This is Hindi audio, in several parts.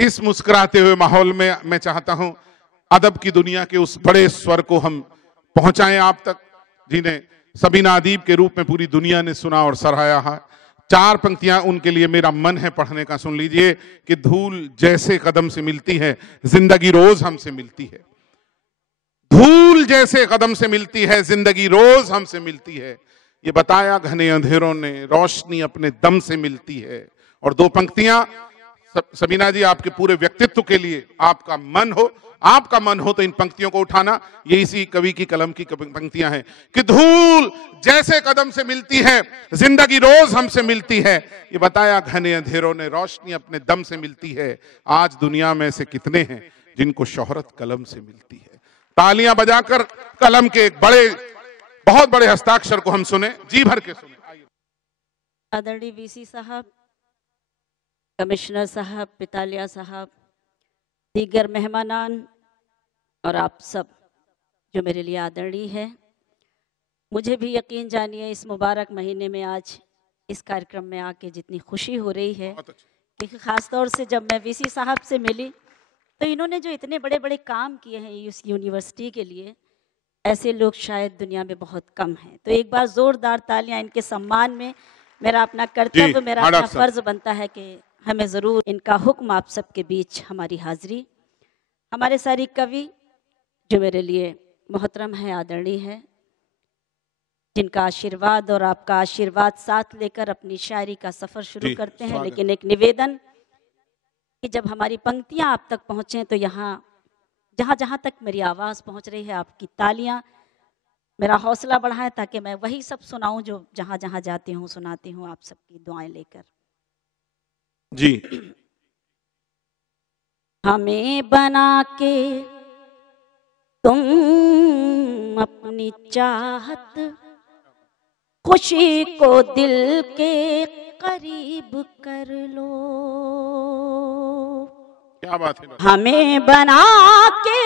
इस मुस्कुराते हुए माहौल में मैं चाहता हूं अदब की दुनिया के उस बड़े स्वर को हम पहुंचाएं आप तक, जिन्हें सबीना अदीब के रूप में पूरी दुनिया ने सुना और सराहा है। 4 पंक्तियां उनके लिए मेरा मन है पढ़ने का, सुन लीजिए कि धूल जैसे कदम से मिलती है जिंदगी रोज हमसे मिलती है। धूल जैसे कदम से मिलती है जिंदगी रोज हमसे मिलती है, ये बताया घने अंधेरों ने, रोशनी अपने दम से मिलती है। और 2 पंक्तियां सबीना जी आपके पूरे व्यक्तित्व के लिए, आपका मन हो तो इन पंक्तियों को उठाना, ये इसी कवि की कलम की पंक्तियां हैं कि धूल जैसे कदम से मिलती है जिंदगी रोज हमसे मिलती है, ये बताया घने अंधेरों ने, रोशनी अपने दम से मिलती है। आज दुनिया में से कितने हैं जिनको शोहरत कलम से मिलती है। तालियां बजाकर कलम के एक बहुत बड़े हस्ताक्षर को हम सुने, जी भर के सुने। आदरणीय वीसी साहब, कमिश्नर साहब, पितालिया साहब, दीगर मेहमानान और आप सब जो मेरे लिए आदरणीय है, मुझे भी यकीन जानिए इस मुबारक महीने में आज इस कार्यक्रम में आके जितनी खुशी हो रही है कि ख़ास तौर से जब मैं वीसी साहब से मिली तो इन्होंने जो इतने बड़े बड़े काम किए हैं इस यूनिवर्सिटी के लिए, ऐसे लोग शायद दुनिया में बहुत कम हैं। तो एक बार ज़ोरदार तालियां इनके सम्मान में। मेरा अपना कर्तव्य, मेरा अपना फ़र्ज़ बनता है कि हमें ज़रूर इनका हुक्म आप सबके बीच हमारी हाज़िरी। हमारे सारी कवि जो मेरे लिए मोहतरम है, आदरणीय है, जिनका आशीर्वाद और आपका आशीर्वाद साथ लेकर अपनी शायरी का सफ़र शुरू करते हैं। लेकिन एक निवेदन कि जब हमारी पंक्तियां आप तक पहुँचें तो जहाँ जहाँ तक मेरी आवाज़ पहुँच रही है, आपकी तालियां मेरा हौसला बढ़ाएं ताकि मैं वही सब सुनाऊं जो जहाँ जहाँ जाती हूँ सुनाती हूँ, आप सबकी दुआएं लेकर। जी। हमें बना के तुम अपनी चाहत, खुशी को दिल के करीब कर लो। क्या बात है। हमें बना के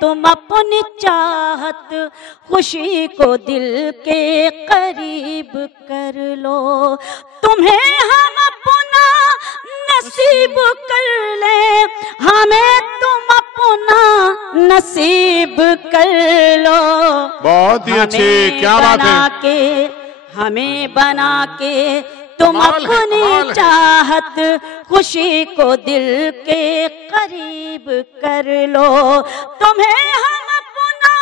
तुम अपनी चाहत, खुशी को दिल के करीब कर लो। तुम्हें हम अपना नसीब कर ले, हमें तुम अपना नसीब कर लो। बहुत ही अच्छे, क्या बात है। हमें बना के तुम अपनी चाहत, खुशी को दिल के करीब कर लो। तुम्हें हम अपना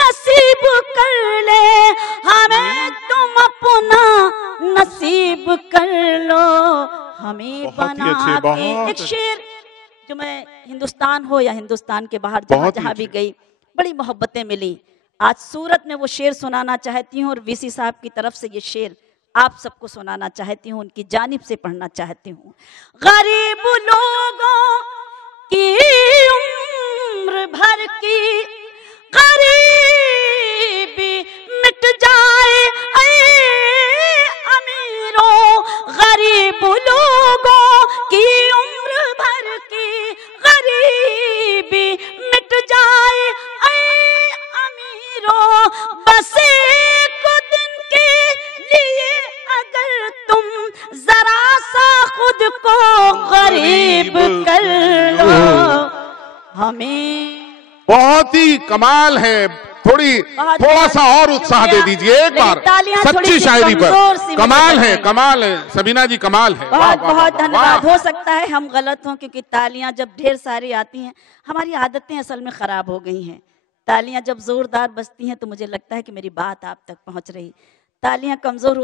नसीब कर ले, हमें तुम अपना नसीब कर लो। हमें बना के एक शेर जो मैं हिंदुस्तान हो या हिंदुस्तान के बाहर जहाँ भी गई बड़ी मोहब्बतें मिली। आज सूरत में वो शेर सुनाना चाहती हूँ और वीसी साहब की तरफ से ये शेर आप सबको सुनाना चाहती हूँ, उनकी जानिब से पढ़ना चाहती हूँ। गरीब लोगों की उम्र भर की गरीबी मिट जाए ऐ अमीरों, गरीब लोगों की उम्र भर की गरीबी मिट जाए ऐ अमीरों। बस एक दिन के लिए अगर तुम जरा सा खुद को गरीब कर लो। हमें बहुत ही कमाल है। थोड़ा सा और उत्साह दे दीजिए एक बार सच्ची शायरी पर। कमाल है सबीना जी, कमाल है। बहुत बहुत धन्यवाद। हो सकता है हम गलत हों क्योंकि तालियां जब ढेर सारी आती हैं, हमारी आदतें असल में खराब हो गई हैं। तालियां जब जोरदार बजती हैं तो मुझे लगता है कि मेरी बात आप तक पहुंच रही। तालियां कमजोर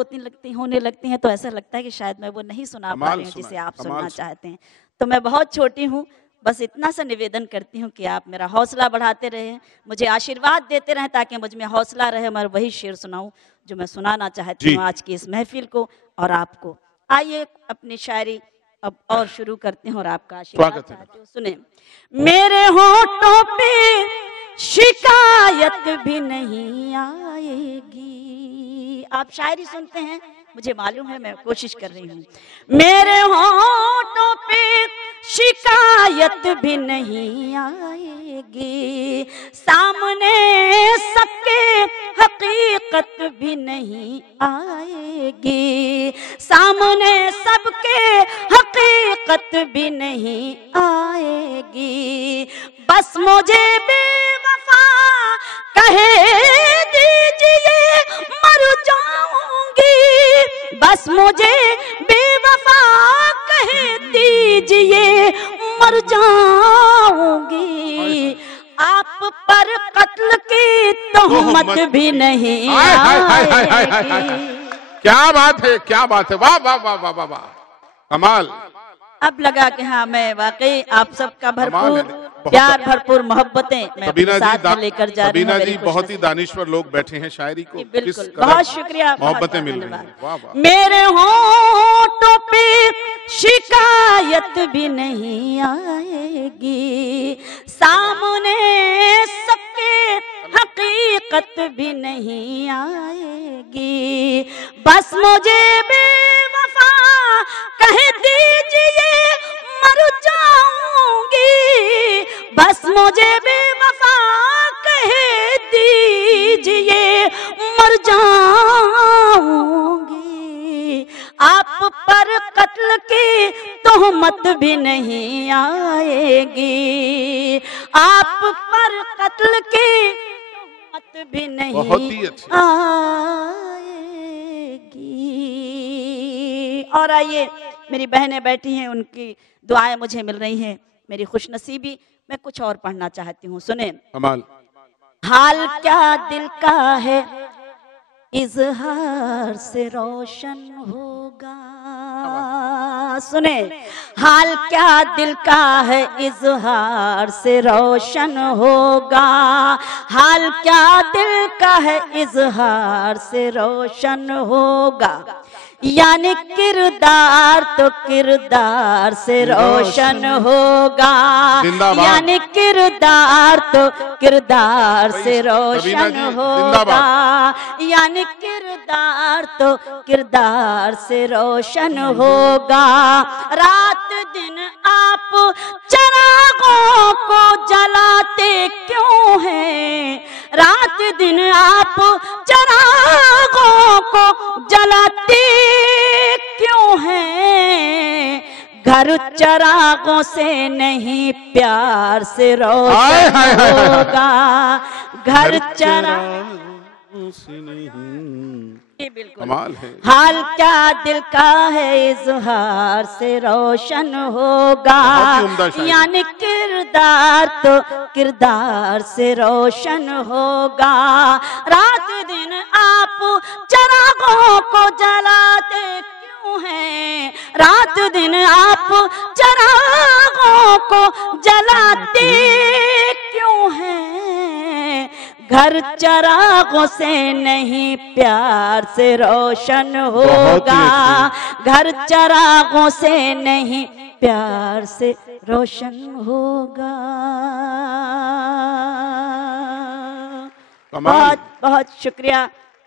होने लगती हैं तो ऐसा लगता है कि शायद मैं वो नहीं सुना पा रही हूँ जिसे आप सुनना चाहते हैं। तो मैं बहुत छोटी हूँ, बस इतना सा निवेदन करती हूँ कि आप मेरा हौसला बढ़ाते रहें, मुझे आशीर्वाद देते रहें ताकि मुझ में हौसला रहे। मैं वही शेर सुनाऊं जो मैं सुनाना चाहती हूँ आज की इस महफिल को और आपको। आइए अपनी शायरी अब और शुरू करते हैं और आपका आशीर्वाद चाहती हूँ। सुने। मेरे होठों पे शिकायत भी नहीं आएगी। आप शायरी सुनते हैं, मुझे मालूम है, मैं कोशिश कर रही हूँ। मेरे होठों पे शिकायत भी नहीं आएगी, सामने सबके हकीकत भी नहीं आएगी, सामने सबके हकीकत हकीकत भी नहीं आएगी। बस मुझे बेवफा कहे दीजिए मर जाऊंगी। बस मुझे बेवफा कहे दीजिए मर जाऊंगी। आप पर कत्ल की तोहमत भी नहीं आएगी। क्या बात है, क्या बात है, वाह वाह वाह वाह वाह वाह, कमाल। अब लगा कि हाँ मैं वाकई आप सबका भरपूर प्यार, भरपूर मोहब्बतें मैं अपने साथ में लेकर जा रही हूँ। जी बहुत ही दानिश्वर लोग बैठे हैं, शायरी को बिल्कुल बहुत शुक्रिया, मोहब्बतें मिल रही हैं। वाह वाह। मेरे होठों पे शिकायत भी नहीं आएगी, सामने सबके हकीकत भी नहीं आएगी। बस मुझे बेवफा कह दीजिए मर जाऊंगी। बस मुझे बेवफा कह दीजिए मर जाऊंगी। आप पर कत्ल की तोहमत भी नहीं आएगी। आप पर कत्ल की तोहमत भी नहीं आएगी। और आइए, मेरी बहनें बैठी हैं, उनकी दुआएं मुझे मिल रही हैं, मेरी खुशनसीबी। मैं कुछ और पढ़ना चाहती हूँ, सुने। कमाल। हाल क्या दिल का है इजहार से रोशन होगा। सुने, हाल क्या दिल का है इजहार से रोशन होगा। हाल क्या दिल का है इजहार से रोशन होगा। यानी किरदार तो किरदार से रोशन होगा। यानी किरदार तो किरदार से रोशन होगा। यानी किरदार तो किरदार से रोशन होगा। रात दिन आप चिरागों को जलाते क्यों हैं। रात दिन आप चिरागों को जलाते क्यों हैं। घर चिरागों से नहीं प्यार से रोशन होगा। घर चिरागों से नहीं, बिल्कुल कमाल है। हाल क्या दिल का है इजहार से रोशन होगा। यानी किरदार तो किरदार से रोशन होगा। रात दिन आप चिरागों को जलाते क्यों हैं। रात दिन आप चिरागों को जलाते क्यों हैं। घर चिरागों से नहीं प्यार से रोशन होगा। घर चिरागों से नहीं प्यार से रोशन होगा। बहुत बहुत शुक्रिया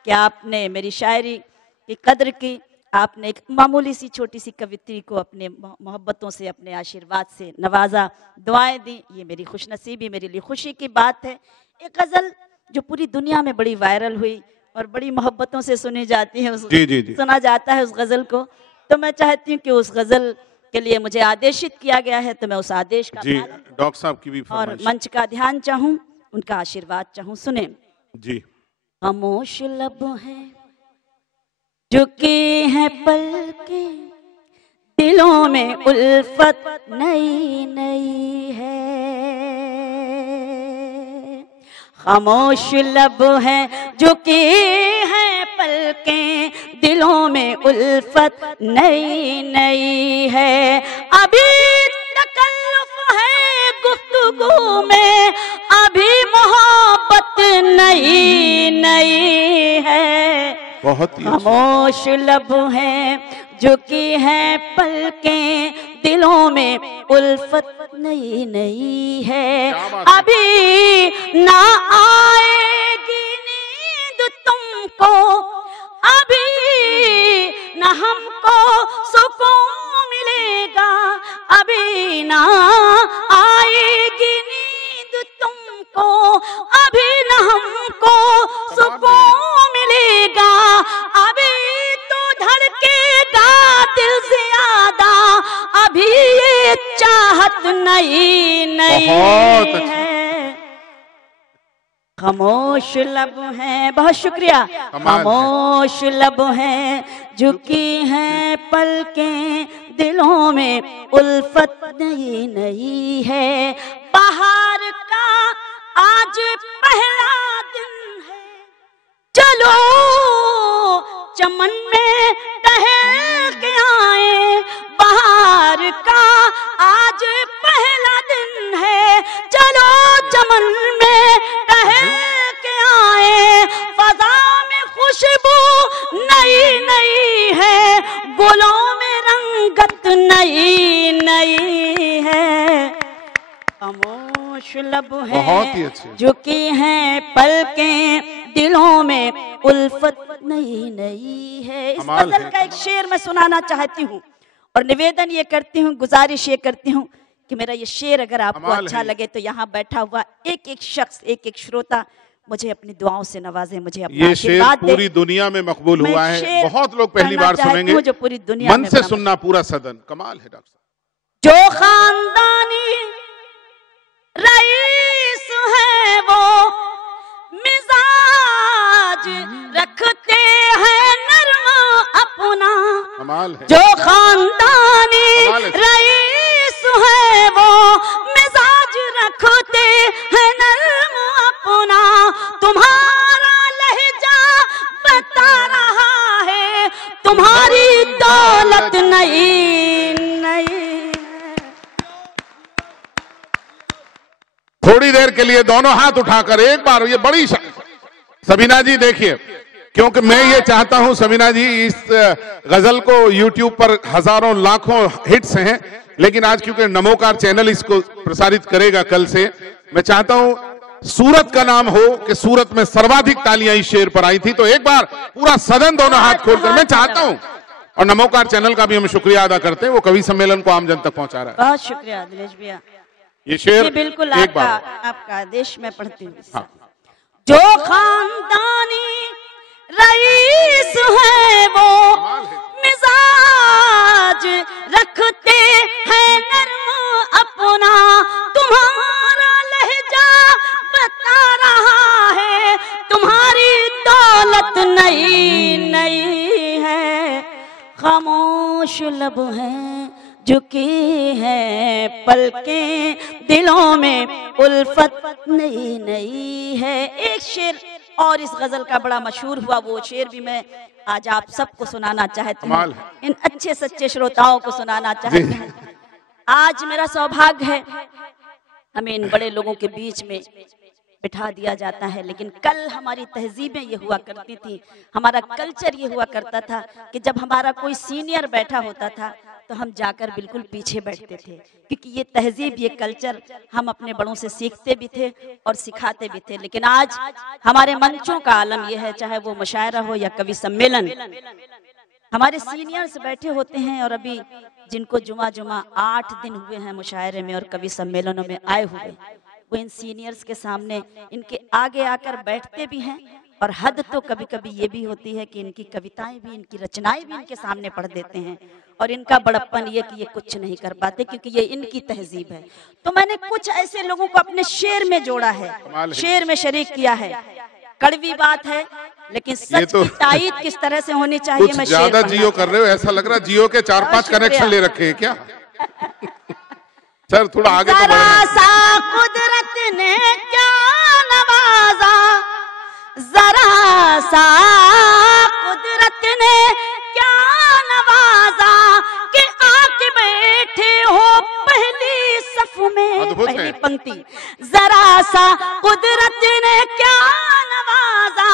कि आपने मेरी शायरी की कद्र की। आपने एक मामूली सी छोटी सी कवित्री को अपने मोहब्बतों से, अपने आशीर्वाद से नवाजा, दुआएं दी। ये मेरी खुशनसीबी, मेरे लिए खुशी की बात है। एक गज़ल जो पूरी दुनिया में बड़ी वायरल हुई और बड़ी मोहब्बतों से सुनी जाती है, सुना जाता है उस गज़ल को, तो मैं चाहती हूँ कि उस गज़ल के लिए मुझे आदेशित किया गया है, तो मैं उस आदेश का डॉक्टर साहब की भी और मंच का ध्यान चाहूँ, उनका आशीर्वाद चाहूँ। सुने जी। खामोश लब हैं झुकी हैं पलकें, दिलों में उल्फत नई नई है। खामोश लब हैं झुकी हैं पलकें, दिलों में उल्फत नई नई है। अभी तकल्लुफ है गुफ्तगू में, अभी मोहब्बत नई नई है। खामोश लब हैं झुकी हैं पलकें, दिलों में उल्फत नई नई है। अभी ना आएगी नींद तुमको, अभी ना हमको सुकून मिलेगा। अभी ना आएगी नींद तुमको, अभी ना हमको सुकून मिलेगा। अभी तो धड़केगा दिल ज्यादा, नई नई बहुत है। खामोश लब हैं, बहुत शुक्रिया। खामोश लब हैं, झुकी हैं पलकें, दिलों में उल्फत नई नई है। बाहर का आज पहला दिन है, चलो चमन में टहल के आए। बाहर का आज पहला दिन है, चलो चमन में टहल के आए। फजा में खुशबू नई नई है, गुलों में रंगत नई नई है। खामोश लब हैं, झुकी हैं पलकें, दिलों में उल्फत नई नई है। इस गजल का एक शेर मैं सुनाना चाहती हूँ और निवेदन ये करती हूँ, गुजारिश ये करती हूँ कि मेरा ये शेर अगर आपको अच्छा लगे तो यहाँ बैठा हुआ एक एक शख्स, एक एक श्रोता मुझे अपनी दुआओं से नवाजे, मुझे अपना ये शेर पूरी दुनिया में मकबूल हुआ है। बहुत लोग पहली बार सुनेंगे, जो पूरी दुनिया मन से सुनना पूरा सदन। कमाल है डॉक्टर साहब। जो खानदानी रईस है वो मिजाज रखते हैं नर्म अपना। कमाल है। जो खानदानी रईस है वो मिजाज रखते हैं नर्म अपना। तुम्हारा लहजा बता रहा है, तुम्हारी दौलत नई नई। थोड़ी देर के लिए दोनों हाथ उठाकर एक बार ये बड़ी सबीना जी देखिए, क्योंकि मैं ये चाहता हूं सबीना जी, इस गजल को YouTube पर हजारों लाखों हिट्स हैं, लेकिन आज क्योंकि नमोकार चैनल इसको प्रसारित करेगा कल से, मैं चाहता हूं सूरत का नाम हो कि सूरत में सर्वाधिक तालियां इस शेर पर आई थी। तो एक बार पूरा सदन दोनों हाथ खोलकर मैं चाहता हूं, और नमोकार चैनल का भी हम शुक्रिया अदा करते हैं, वो कवि सम्मेलन को आम जन तक पहुंचा रहा है। बहुत शुक्रिया दिनेश भैया। ये शेर बिल्कुल एक आपका आदेश में पढ़ती हूँ। हाँ। जो खानदानी रईस है वो मिजाज रखते हैं नर्म अपना। तुम्हारा लहजा बता रहा है, तुम्हारी दौलत नई नई है। खामोश लब हैं, झुकी है पलकें, दिलों में उल्फत नई नई है। एक शेर और इस गजल का बड़ा मशहूर हुआ, वो शेर भी मैं आज आप सबको सुनाना चाहती हूँ, इन अच्छे सच्चे श्रोताओं को सुनाना चाहती हूँ। आज मेरा सौभाग्य है, हमें इन बड़े लोगों के बीच में बिठा दिया जाता है, लेकिन कल हमारी तहजीबें ये हुआ करती थी, हमारा कल्चर ये हुआ करता था कि जब हमारा कोई सीनियर बैठा होता था तो हम जाकर बिल्कुल पीछे बैठते थे, क्योंकि ये तहजीब, ये कल्चर हम अपने बड़ों से सीखते भी थे और सिखाते भी थे। लेकिन आज हमारे मंचों का आलम यह है, चाहे वो मुशायरा हो या कवि सम्मेलन, हमारे सीनियर्स बैठे होते हैं और अभी जिनको जुमा 8 दिन हुए हैं मुशायरे में और कवि सम्मेलनों में आए हुए, वो इन सीनियर्स के सामने इनके आगे आकर बैठते भी हैं, और हद तो कभी कभी ये भी होती है कि इनकी कविताएं भी, इनकी रचनाएं भी इनके सामने पढ़ देते हैं, और इनका बड़प्पन ये कि ये कुछ नहीं कर पाते क्योंकि ये इनकी तहजीब है। तो मैंने कुछ ऐसे लोगों को अपने शेर में जोड़ा है, शेर में शरीक किया है। कड़वी बात है, लेकिन सच की तायीद किस तरह से होनी चाहिए। मैं ज्यादा जियो कर रहे हो, ऐसा लग रहा है जियो के 4-5 कनेक्शन ले रखे हैं क्या? सर थोड़ा आगे तो सा कुदरत ने क्या नवाजा, जरा सा कुदरत ने क्या नवाजा कि आके बैठे हो पहली सफ में, पहली पंक्ति। जरा सा कुदरत ने क्या नवाजा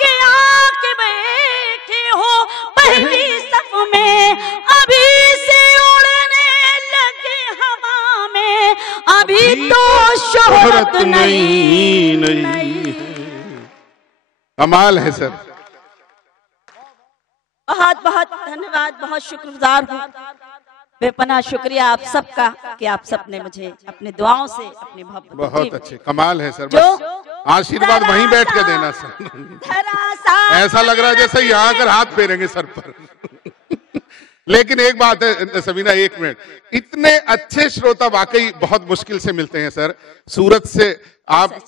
कि आके बैठे हो पहली सफ में। अभी से उड़ने लगे हवा में, अभी तो शोहरत नई नई। कमाल है सर, बहुत बहुत धन्यवाद, बहुत शुक्रगुजार हूँ, बेपनाह शुक्रिया आप सबका कि आप सबने मुझे अपने दुआओं से, अपनी मोहब्बत। बहुत अच्छे, कमाल है सर। बस आशीर्वाद वहीं बैठ के देना सर। ऐसा लग रहा है जैसे यहाँ आकर हाथ फेरेंगे सर पर। लेकिन एक बात है सबीना, एक मिनट, इतने अच्छे श्रोता वाकई बहुत मुश्किल से मिलते हैं सर। सूरत से आप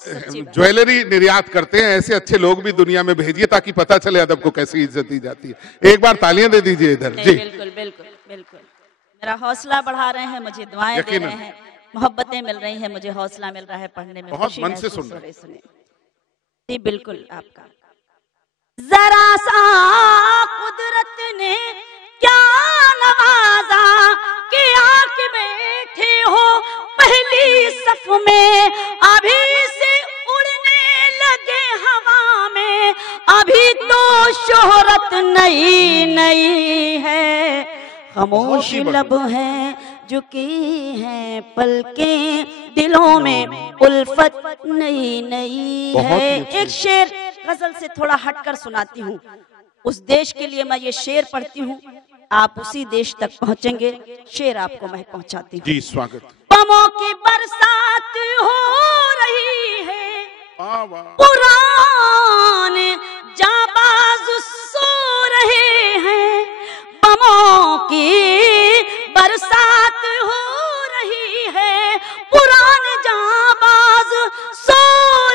ज्वेलरी निर्यात करते हैं, ऐसे अच्छे लोग भी दुनिया में भेजिए ताकि पता चले अदब को कैसी इज्जत दी जाती है। एक बार तालियां दे दीजिए इधर जी। बिल्कुल बिल्कुल बिल्कुल, मेरा हौसला बढ़ा रहे हैं, मुझे दुआएं दे रहे हैं, मोहब्बतें मिल रही हैं, मुझे हौसला मिल रहा है पढ़ने में, बहुत मन से सुन रहे हैं जी। बिल्कुल आपका जरा सा कुदरत ने क्या नवाजा कि आके बैठे हो पहली सफ में, अभी से उड़ने लगे हवा में, अभी तो शोहरत नई नई है, खामोश लब हैं झुकी हैं पलकें, दिलों में उल्फत नई नई है। एक शेर गजल से थोड़ा हटकर सुनाती हूँ। उस देश के लिए मैं ये शेर पढ़ती हूँ, आप उसी देश तक पहुँचेंगे। शेर आपको मैं पहुँचाती हूँ जी। स्वागत। बमों की बरसात हो रही है, पुराने जाबाज सो रहे हैं, बमों की बरसात हो रही है, पुराने जाबाज सो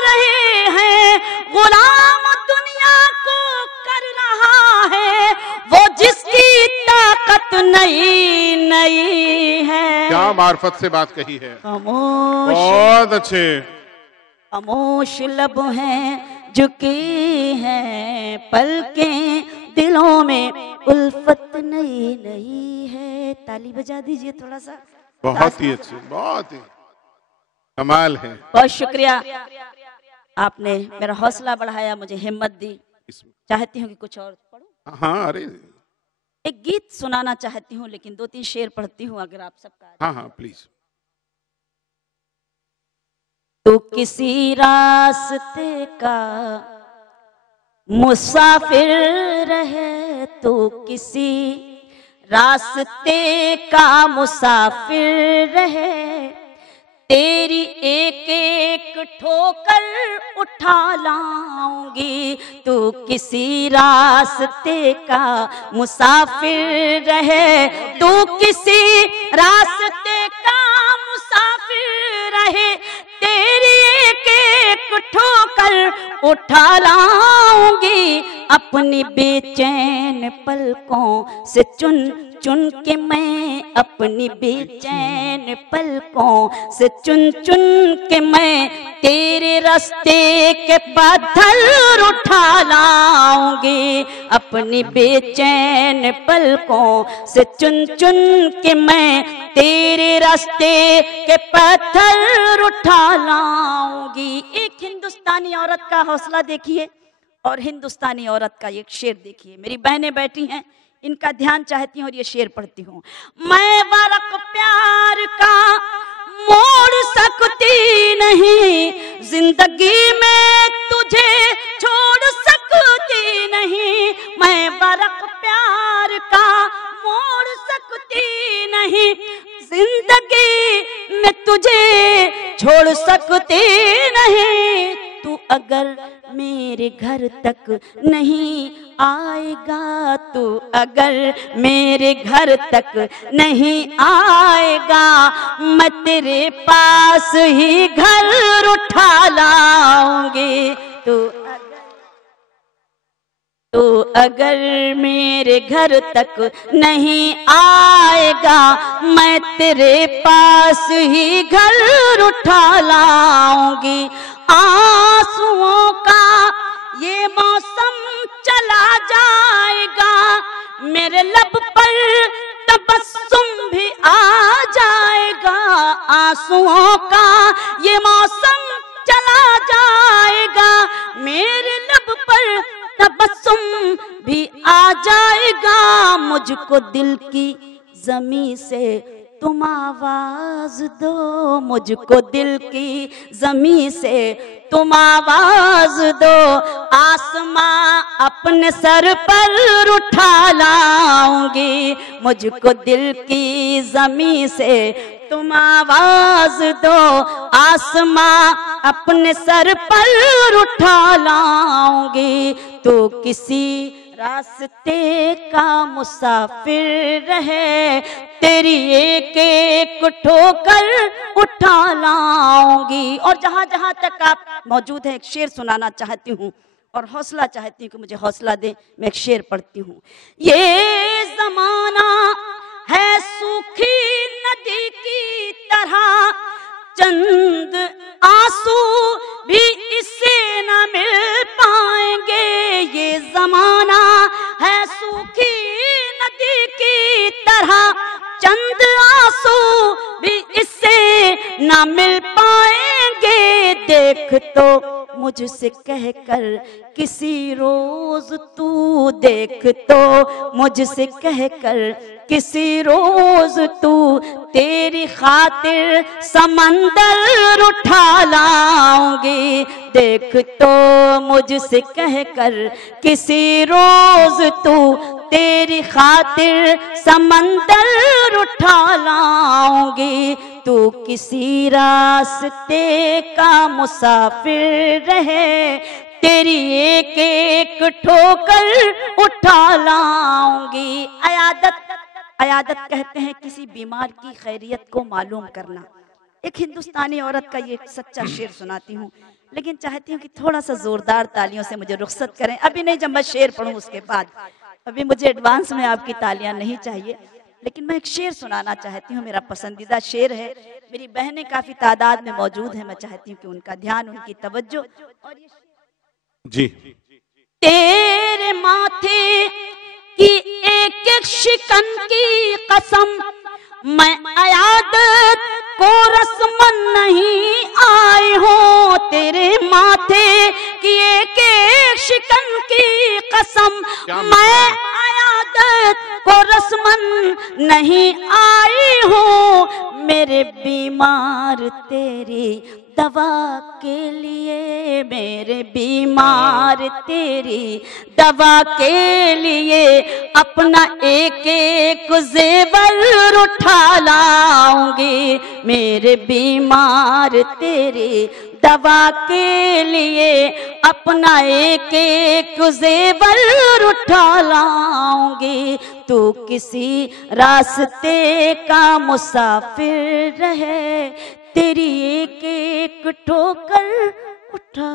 रहे हैं, गुलाम दुनिया को कर रहा है वो जिसकी ताकत नई नई है। क्या मार्फत से बात कही है, खामोश बहुत अच्छे। खामोश लब हैं झुकी हैं पलकें, दिलों में उल्फत नई नई है। ताली बजा दीजिए थोड़ा सा। बहुत ही अच्छे, बहुत ही कमाल है। बहुत शुक्रिया, आपने मेरा हौसला बढ़ाया, मुझे हिम्मत दी। चाहती हूँ कि कुछ और पढ़ूं। हाँ, अरे एक गीत सुनाना चाहती हूँ, लेकिन 2-3 शेर पढ़ती हूँ अगर आप सबका। हाँ हाँ प्लीज। तो किसी रास्ते का मुसाफिर रहे, तो किसी रास्ते का मुसाफिर रहे, तेरी एक एक ठोकर उठा लाऊंगी, तू किसी रास्ते का मुसाफिर रहे, तू किसी रास्ते का मुसाफिर रहे, तेरी एक एक ठोकर उठा लाऊंगी, अपनी बेचैन पलकों से चुन चुन के मैं, अपनी बेचैन पलकों से चुन चुन के मैं, तेरे रास्ते के पत्थर उठा लाऊंगी, अपनी बेचैन पलकों से चुन चुन के मैं, तेरे रास्ते के पत्थर उठा लाऊंगी। एक हिंदुस्तानी औरत का हौसला देखिए और हिंदुस्तानी औरत का एक शेर देखिए। मेरी बहनें बैठी हैं, इनका ध्यान चाहती हूँ और ये शेर पढ़ती हूँ। मैं वरक प्यार का मोड़ सकती नहीं, जिंदगी में तुझे छोड़ सकती नहीं, मैं वरक प्यार का मोड़ सकती नहीं, जिंदगी में तुझे छोड़ सकती नहीं, तू अगर मेरे घर तक नहीं आएगा, तू अगर मेरे घर तक नहीं आएगा, मैं तेरे पास ही घर उठा लाऊंगी, तू अगर मेरे घर तक नहीं आएगा, मैं तेरे पास ही घर उठा लाऊंगी। आंसुओं का ये मौसम चला जाएगा, मेरे लब पर तबस्सुम भी आ जाएगा, आंसुओं का ये मौसम चला जाएगा, मेरे लब पर तबस्सुम भी आ जाएगा, मुझको दिल की ज़मीं से तुम आवाज दो, मुझको दिल की ज़मीं से तुम आवाज दो, आसमां अपने सर पर उठा लाऊंगी, मुझको दिल की ज़मीं से तुम आवाज दो, आसमां अपने सर पर उठा लाऊंगी, तो किसी रास्ते का मुसाफिर रहे, तेरी एक एक ठोकर उठा लाऊंगी। और जहां जहां तक आप मौजूद हैं, एक शेर सुनाना चाहती हूँ और हौसला चाहती हूँ कि मुझे हौसला दे। मैं एक शेर पढ़ती हूँ। ये जमाना है सूखी नदी की तरह, चंद आंसू भी इससे न मिल पाएंगे। ये जमाना है सूखी नदी की तरह, चंद आंसू भी इससे न मिल पाएंगे। देख तो मुझसे कहकर किसी रोज तू, देख तो मुझसे कहकर किसी रोज तू, तेरी खातिर समंदर उठा लाऊंगी। देख तो मुझसे कहकर किसी रोज तू, तेरी खातिर समंदर उठा लाऊंगी। तू किसी रास्ते का मुसाफिर रहे, तेरी एक एक ठोकर उठा लाऊंगी। अयादत कहते हैं किसी बीमार की खैरियत को मालूम करना। एक हिंदुस्तानी औरत का ये सच्चा शेर सुनाती हूँ, लेकिन चाहती हूँ कि थोड़ा सा जोरदार तालियों से मुझे रुखसत करें। अभी नहीं, जब मैं शेर पढ़ूँ उसके बाद। अभी मुझे एडवांस में आपकी तालियां नहीं चाहिए, लेकिन मैं एक शेर सुनाना चाहती हूँ। मेरा पसंदीदा शेर है। मेरी बहनें काफी तादाद में मौजूद हैं, मैं चाहती हूँ कि उनका ध्यान, उनकी तवज्जो। और ये जी, तेरे माथे की एक एक शिकन की कसम, मैं अयादत को रस्मन नहीं आई हूँ। तेरे माथे की एक एक शिकन की कसम, मैं अयादत को रस्मन नहीं आई हूँ। मेरे बीमार तेरी दवा के लिए, मेरे बीमार तेरी दवा के लिए, अपना एक एक जेवर उठा लाऊंगी। मेरे बीमार तेरी दवा के लिए, अपना एक एक जेवर उठा लाऊंगी। तू किसी रास्ते का मुसाफिर रहे, तेरी एक एक ठोकर उठा